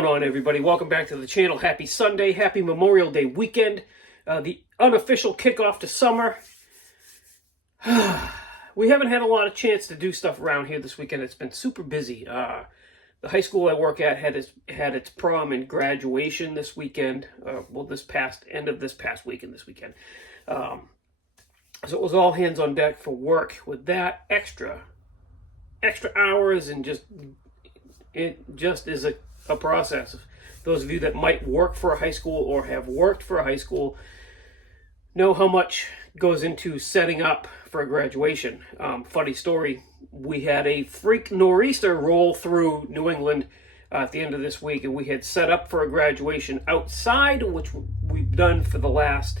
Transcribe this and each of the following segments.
going on, everybody? Welcome back to the channel. Happy Sunday. Happy Memorial Day weekend. The unofficial kickoff to summer. We haven't had a lot of chance to do stuff around here this weekend. It's been super busy. The high school I work at had its prom and graduation this weekend. End of this past weekend, this weekend. So it was all hands on deck for work with that extra hours, and it just is a process. Those of you that might work for a high school or have worked for a high school know how much goes into setting up for a graduation. Funny story, we had a freak nor'easter roll through New England at the end of this week, and we had set up for a graduation outside, which we've done for the last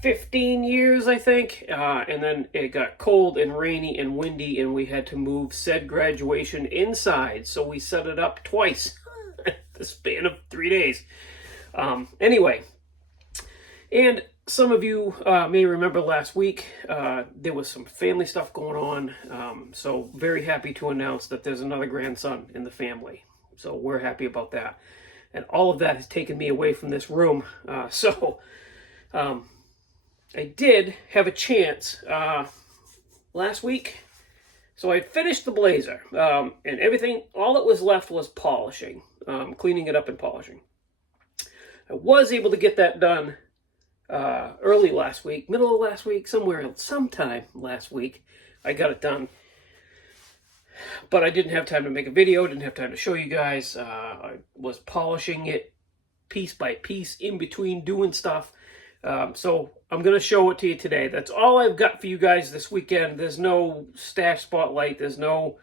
15 years, I think, and then it got cold and rainy and windy, and we had to move said graduation inside, so we set it up twice the span of 3 days. Anyway, and some of you may remember last week there was some family stuff going on, so very happy to announce that there's another grandson in the family, so we're happy about that, and all of that has taken me away from this room, I did have a chance last week. So I finished the Blazer, and everything, all that was left was polishing, cleaning it up and polishing. I was able to get that done early last week, middle of last week, sometime last week. I got it done. But I didn't have time to make a video, didn't have time to show you guys. I was polishing it piece by piece in between doing stuff. So I'm going to show it to you today. That's all I've got for you guys this weekend. There's no staff spotlight. There's no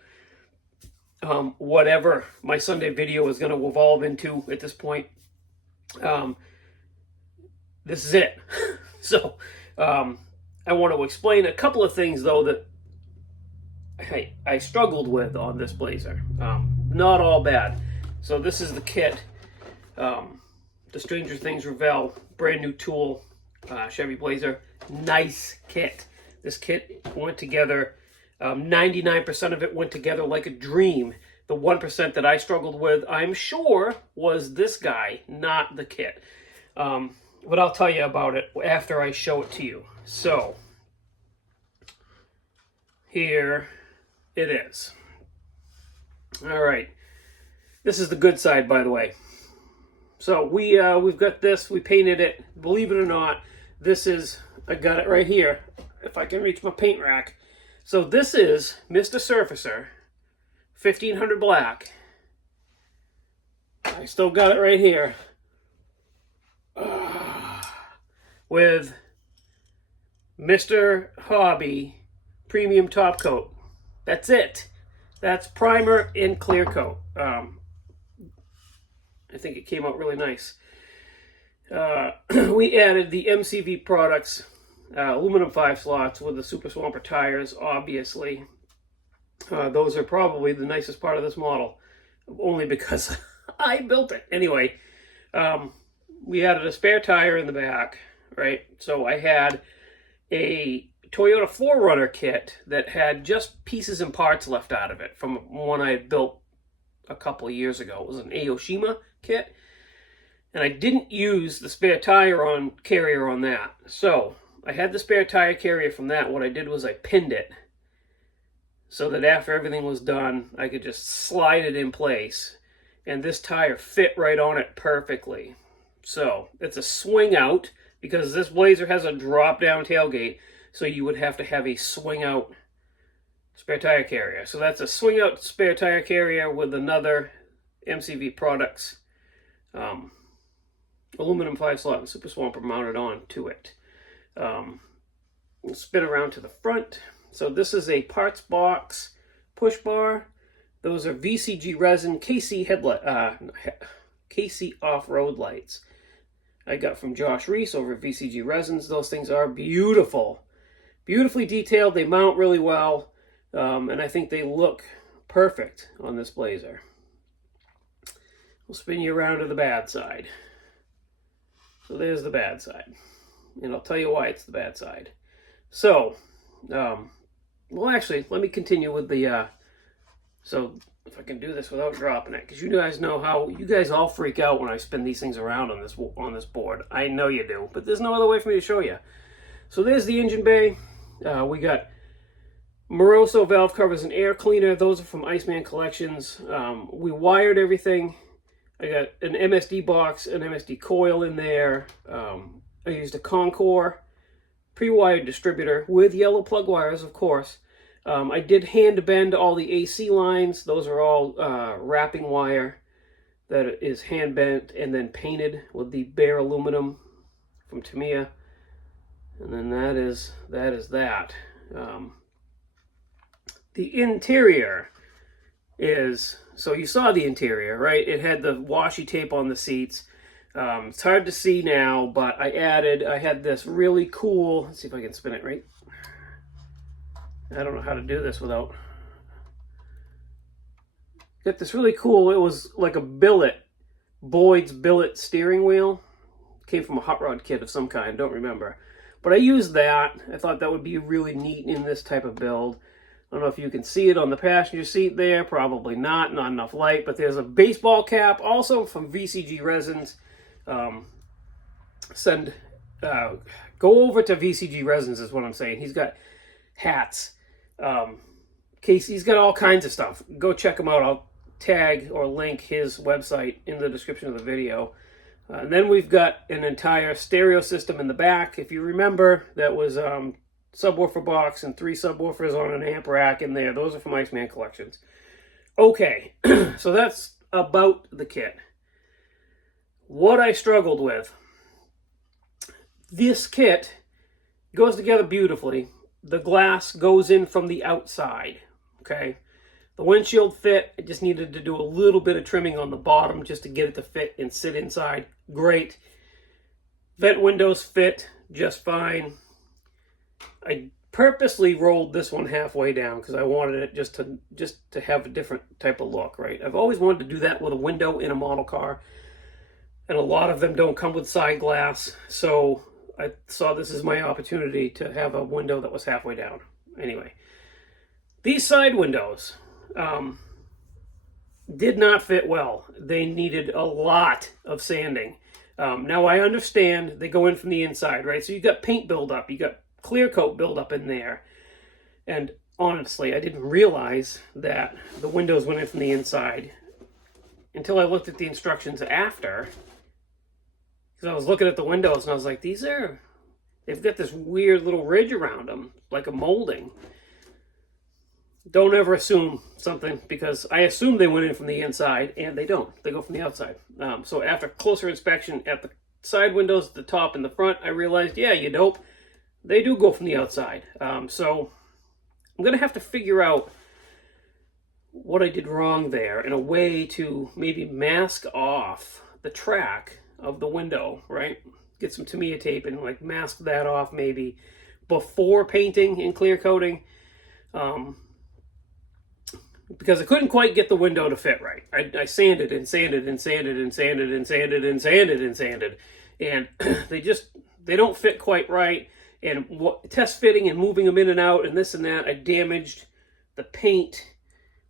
whatever my Sunday video is going to evolve into at this point. This is it. So I want to explain a couple of things, though, that I struggled with on this Blazer. Not all bad. So this is the kit. The Stranger Things Revell, brand new tool, Chevy Blazer, nice kit. This kit went together, 99% of it went together like a dream. The 1% that I struggled with, I'm sure, was this guy, not the kit. But I'll tell you about it after I show it to you. So, here it is. All right. This is the good side, by the way. So we've got this, we painted it, believe it or not, I got it right here, if I can reach my paint rack. So this is Mr. Surfacer, 1500 black. I still got it right here. With Mr. Hobby Premium Top Coat. That's it. That's primer and clear coat. I think it came out really nice. We added the MCV products, aluminum 5 slots with the Super Swamper tires, obviously. Those are probably the nicest part of this model, only because I built it. Anyway, we added a spare tire in the back, right? So I had a Toyota 4Runner kit that had just pieces and parts left out of it from one I had built a couple of years ago. It was an Aoshima kit, and I didn't use the spare tire carrier on that. So I had the spare tire carrier from that. What I did was I pinned it so that after everything was done, I could just slide it in place, and this tire fit right on it perfectly. So it's a swing out, because this Blazer has a drop down tailgate, so you would have to have a swing out spare tire carrier. So that's a swing out spare tire carrier with another MCV products aluminum 5 slot and Super Swamper mounted on to it. We'll spin around to the front. So this is a parts box push bar. Those are VCG resin KC headlight, KC off-road lights I got from Josh Reese over at VCG Resins. Those things are beautiful. Beautifully detailed. They mount really well. And I think they look perfect on this Blazer. We'll spin you around to the bad side. So there's the bad side. And I'll tell you why it's the bad side. So, well, actually, let me continue with the, so if I can do this without dropping it, because you guys know how you guys all freak out when I spin these things around on this board. I know you do, but there's no other way for me to show you. So there's the engine bay. We got Moroso valve covers and air cleaner. Those are from Iceman Collections. We wired everything. I got an MSD box, an MSD coil in there. I used a Concore pre-wired distributor with yellow plug wires, of course. I did hand bend all the AC lines. Those are all wrapping wire that is hand bent and then painted with the bare aluminum from Tamiya. And then that is that. The interior is, so you saw the interior, right? It had the washi tape on the seats. It's hard to see now, but I had this really cool, let's see if I can spin it right. I don't know how to do this without. Got this really cool, it was like a billet, Boyd's billet steering wheel. Came from a hot rod kit of some kind, don't remember. But I used that. I thought that would be really neat in this type of build. I don't know if you can see it on the passenger seat there. Probably not enough light. But there's a baseball cap also from VCG Resins. Go over to VCG Resins is what I'm saying. He's got hats. He's got all kinds of stuff. Go check him out. I'll tag or link his website in the description of the video. And then we've got an entire stereo system in the back. If you remember, that was subwoofer box and 3 subwoofers on an amp rack in there. Those are from Iceman Collections. Okay, so that's about the kit. What I struggled with. This kit goes together beautifully. The glass goes in from the outside, okay? The windshield fit, I just needed to do a little bit of trimming on the bottom just to get it to fit and sit inside. Great. Vent windows fit just fine. I purposely rolled this one halfway down because I wanted it just to have a different type of look, right? I've always wanted to do that with a window in a model car, and a lot of them don't come with side glass, so I saw this as my opportunity to have a window that was halfway down. Anyway, these side windows did not fit well. They needed a lot of sanding. Now I understand they go in from the inside, right? So you got paint buildup, you got clear coat buildup in there. And honestly, I didn't realize that the windows went in from the inside until I looked at the instructions after. Because I was looking at the windows and I was like, they've got this weird little ridge around them, like a molding. Don't ever assume something, because I assumed they went in from the inside, and they don't. They go from the outside. So after closer inspection at the side windows, the top and the front, I realized, yeah, you dope, they do go from the outside. So I'm going to have to figure out what I did wrong there in a way to maybe mask off the track of the window, right? Get some Tamiya tape and like mask that off maybe before painting and clear coating. Because I couldn't quite get the window to fit right. I sanded and sanded and sanded and sanded and sanded and sanded and sanded. And they don't fit quite right. And test fitting and moving them in and out and this and that, I damaged the paint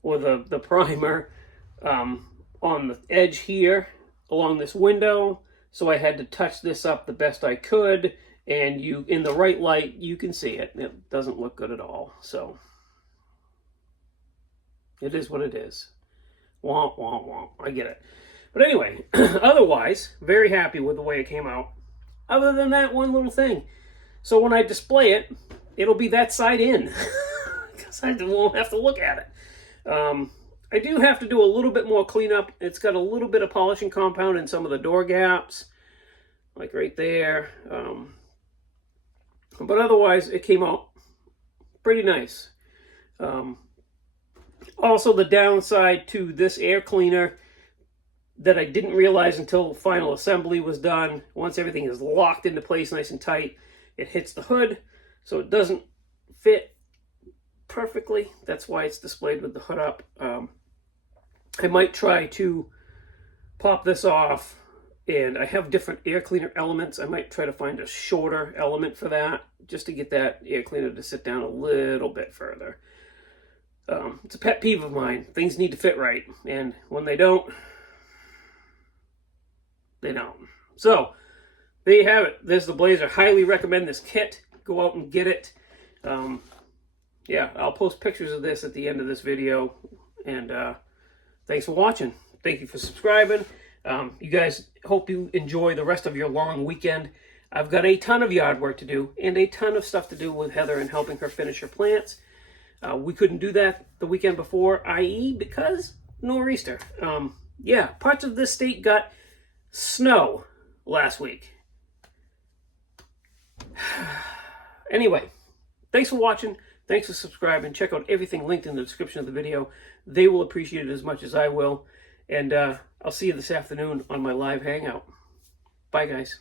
or the primer on the edge here along this window. So I had to touch this up the best I could. And in the right light, you can see it. It doesn't look good at all. So it is what it is. Womp, womp, womp. I get it. But anyway, otherwise, very happy with the way it came out. Other than that one little thing. So when I display it, it'll be that side in. Because I won't have to look at it. I do have to do a little bit more cleanup. It's got a little bit of polishing compound in some of the door gaps. Like right there. But otherwise, it came out pretty nice. Also, the downside to this air cleaner that I didn't realize until final assembly was done, once everything is locked into place nice and tight, it hits the hood, so it doesn't fit perfectly. That's why it's displayed with the hood up. I might try to pop this off, and I have different air cleaner elements. I might try to find a shorter element for that, just to get that air cleaner to sit down a little bit further. It's a pet peeve of mine. Things need to fit right, and when they don't, they don't. So, there you have it. There's the blazer. Highly recommend this kit. Go out and get it. Yeah, I'll post pictures of this at the end of this video. And thanks for watching. Thank you for subscribing. You guys, hope you enjoy the rest of your long weekend. I've got a ton of yard work to do and a ton of stuff to do with Heather and helping her finish her plants. We couldn't do that the weekend before, i.e. because nor'easter. Yeah, parts of this state got snow last week. Anyway, thanks for watching. Thanks for subscribing. Check out everything linked in the description of the video. They will appreciate it as much as I will. And I'll see you this afternoon on my live hangout. Bye, guys.